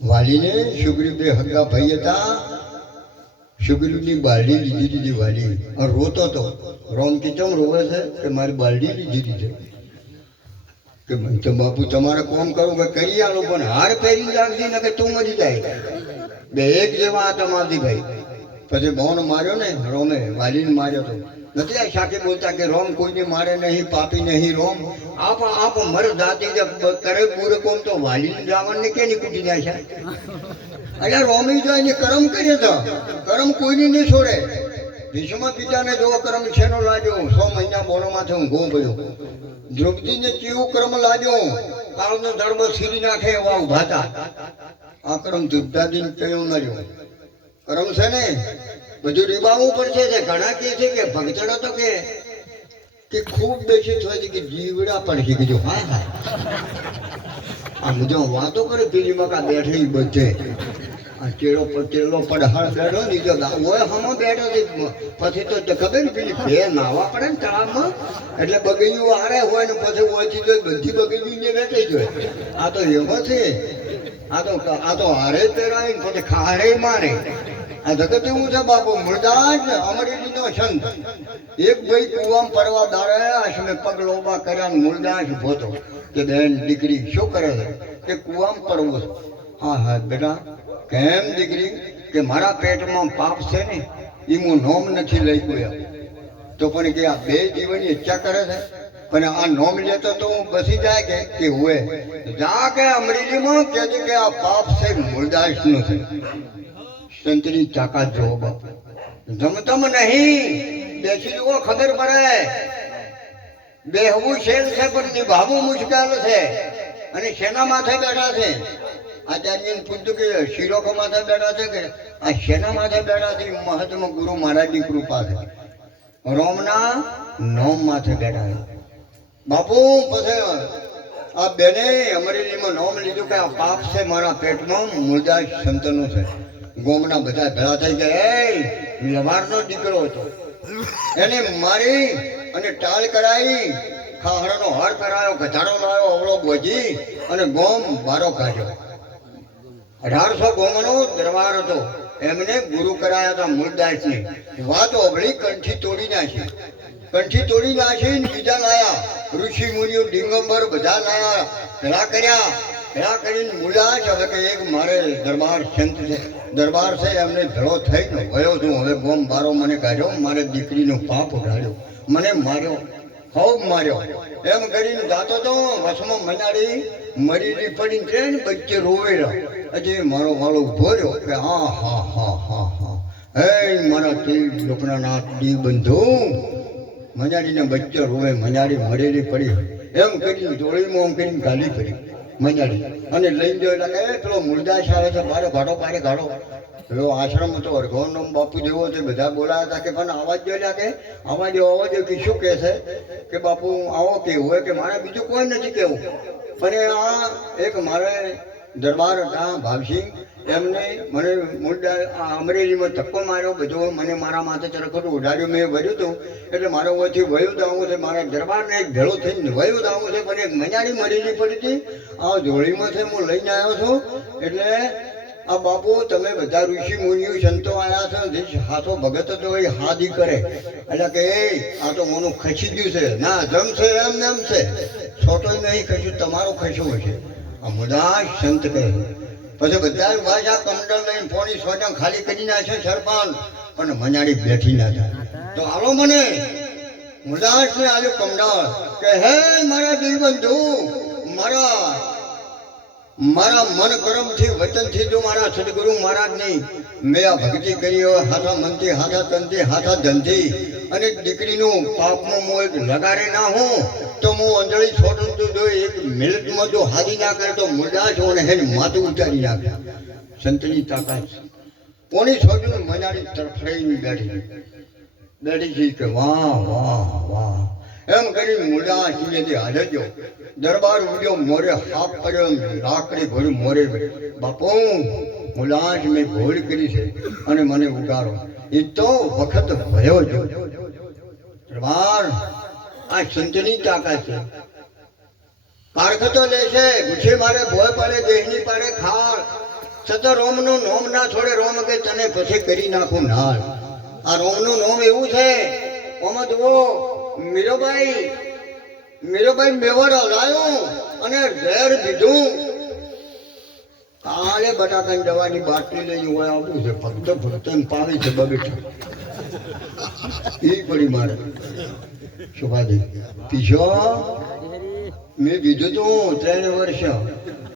વાલીને સુગ્રીવ બે હગા ભાઈ હતા. સુગ્રીવની બાલડી લીધી દીધી વાલી. રોતો હતો રોમ કે ચમ રોવે છે કે મારી બાલડી લીધી દીધી કે બાપુ તમારે કોમ કરું કે કરી આનું પણ હાર પહેરી રાખજે, ને કે તું મરી જાય. બે એક જેવા હતા મારતી ભાઈ. પછી બોન માર્યો ને, રોમે વાલીને માર્યો તો. નથી આ શાકે બોલતા કે રોમ કોઈને મારે નહીં, પાપી નહીં, રોમ. આપ આપ મર જાતી કરે પૂરે કોમ તો વાલી રાવણ ને કે નીકળી જાય છે? અલ્યા રોમી જો એને કરમ કર્યો તો, કરમ કોઈને નહીં છોડે. ભીષ્મ પિતાને જો કરમ છેનો લાગ્યો? સો મહિના બોણોમાંથી હું ઘઉં પડ્યો દ્રૌપદીને કેવું કરમ લાગ્યો? કાળનો ધર્મ સીરી નાખે એવા ઊભા આ કરમ દ્રૌપદાદીને કયો મળ્યો? કરમ છે ને? બધું રીબાવું પડશે છે ઘણા કહે છે કે ભગતડો તો કે કે ખૂબ બેસી થાય છે કે જીવડા પડશે કીધું, હા હા. આ જો વાતો કરે પેલી મકા બેઠી બધે. આ ચેડો પ- પડહાળ બેઠો ને ગા- હમો બેઠો છે. પછી તો ખબર ને પેલી બે નાવા પડે ને તળાવમાં? એટલે બગીયું હારે હોય ને પછી ઓછી તો બધી બગીયું ને બેઠી જ હોય આ તો એવો છે. આ તો આ તો હારે પહેરાય ને પછી ખારે મારે. આ જગત એવું છે બાપુ મૃદાજ અમરેલીનો સંત એક ભાઈ કુવામ પડવા દારે આશમે પગ લોબા કર્યા ને મુરદાસ ઊભો કે બેન, દીકરી, શું કરે છે? કે કુવામ પડવું છે. હા હા, બેટા, કેમ દીકરી? કે મારા પેટમાં પાપ છે ને એ નોમ નથી લઈ ગયો તો પણ કે આ બે જીવનની ઈચ્છા કરે છે. પણ આ નોમ લેતો તો હું બસી જાય કે કે હોય જા કે અમરેલીમાં કે આ પાપ છે મુરદાસનું છે સંતરી તાકાત જોવો બાપુ જમતમ નહીં. બેસી જુઓ, ખબર પડે. બેહવું શેર છે, પણ નિભાવવું મુશ્કેલ છે. અને શેના માથે બેઠા છે? આચાર્યને પૂછ્યું કે શિરોકો માથે બેઠા છે કે? આ શેના માથે બેઠા છે? મહત્વ ગુરુ મહારાજની કૃપા છે. રોમના નોમ માથે બેઠા છે. બાપુ, પછી આ બેને અમરેલીમાં નોમ લીધું કે આ પાપ છે, મારા પેટમાં મુર્દા સંતનું છે. ગોમના બધા ભેળા થઈ ગયા. એ લવારનો દીકરો હતો. એને મારી અને ટાળ કરાવી ખાહડાનો હાર કરાયો ગધાડો લાવ્યો અવળો ગોજી અને ગોમ બારો કાઢ્યો. અઢારસો ગોમનો દરબાર હતો. એમને ગુરુ કરાયા હતા મૂળદાસજી વાત ઓગળી, કંઠી તોડી નાખી. કંઠી તોડી નાખી બીજા લાયા. ઋષિ મુનિઓ ડિંગંબર બધા લાયા, ભેળા કર્યા. ભેળા કરીને મૂળદાસ હવે કે એક મારે દરબાર સંત છે. દરબાર છે, એમને ભેળો થઈને ગયો છું. હવે ગોમ બારો મને કાઢ્યો. મારે દીકરીનો પાપ ઉઘાડ્યો. મને માર્યો. હવ માર્યો. એમ કરીને ગાતો તો વસમાં મનાડી મરીડી પડીને ને વચ્ચે રોવે હજી મારો વાળો ઊભો રહ્યો કે હા હા હા હા હા. હે મારા તીર લોકના નાથ દી બંધુ મજાડીને બચ્ચો રોવે મજાડી મરેલી પડી. એમ કરીને જોડીમાં કરીને ગાલી કરી મજાડી અને લઈને જો એટલે કહે, પેલો મુરદાસ આવે છે, મારે ઘાડો પાડે ઘાડો પેલો આશ્રમ હતો, અરઘોનો બાપુ જેવો છે, બધા બોલાયા હતા કે પણ અવાજ જો લ્યા કે અવાજ એવો અવાજ કે શું કહે છે? કે, બાપુ, આવો કેવું હોય કે, મારે બીજું કોઈ નથી કેવું. પણ આ એક મારે દરબાર હતા ભાવસિંહ એમને મને મુદ્દા અમરેલીમાં ધક્કો માર્યો, બધો મને મારા માથે ચરખોટું ઉડાડ્યું. મેં વર્યું હતું એટલે મારો વચ્ચે વયું દાવું છે. મારા દરબારને એક ભેળો થઈને વયું દાવું છે. પણ એક મજાની મરેલી પડી હતી. આ છે. હું લઈને આવ્યો છું. એટલે આ બાપુ, તમે બધા ઋષિ મુનિઓ, સંતો આવ્યા છો. જે હાથો ભગત હતો, એ હાદી કરે. એટલે કે એ આ તો મોનું ખસી ગયું છે. ના જમ છે એમ એમ છે. છોટો નહીં ખસ્યું. તમારું ખસ્યું હશે. આ મુદા સંત કહે પછી બધા વાજા કમંડળ લઈને ફોની સોજન ખાલી કરી નાખે સરપાન પણ મનાડી બેઠી ના થાય. તો આવો મને. મુદાસ ને આવ્યો કમંડળ કે, હે મારા દિલબંધુ, મારા મારા મન કરમથી વચનથી જો મારા સદગુરુ મહારાજની મેં આ ભક્તિ કરી હોય, હાથા મનથી, હાથા તનથી, હાથા ધનથી, અને દીકરીનું હું એક લગાડે ના હું તો હું અંજળી છોડું તો જો એક મિનિટમાં જો હાજી ના કરે તો મુરદા છો ને હેને માથું ઉતારી નાખે. સંતની તાકાત. કોની છોડ્યું મજાની તરફડાઈને બેઠી? બેઠી છે કે વાહ વાહ વાહ. એમ કરીને મુરદા સિંહથી હાજર દરબાર ઉડ્યો, મોરે હાફ કર્યો લાકડી ભર્યું, મોરે બાપુ, મુલાજ મેં ભૂલ કરી છે અને મને ઉગારો એ તો વખત ભયો જો. દરબાર આ સંતની તાકાત છે. પારખતો લેશે ગુછી મારે ભોય પાડે, દેહની પાડે ખાળ. છતાં રોમનું નોમ ના છોડે રોમ કે તને પછી કરી નાખું નાળ. આ રોમનું નોમ એવું છે ઓમાં જુઓ મીરોબાઈ મીરોબાઈ મેવર હલાયું અને ઝેર દીધું. કાલે બટાકાની દવાની બાટલી લઈને હોય આવું છે. ફક્ત ફક્ત ને પાવી છે બગીચો ઈ પડી મારે. શોભાજી પીછો મેં કીધું તું ત્રણ વર્ષ.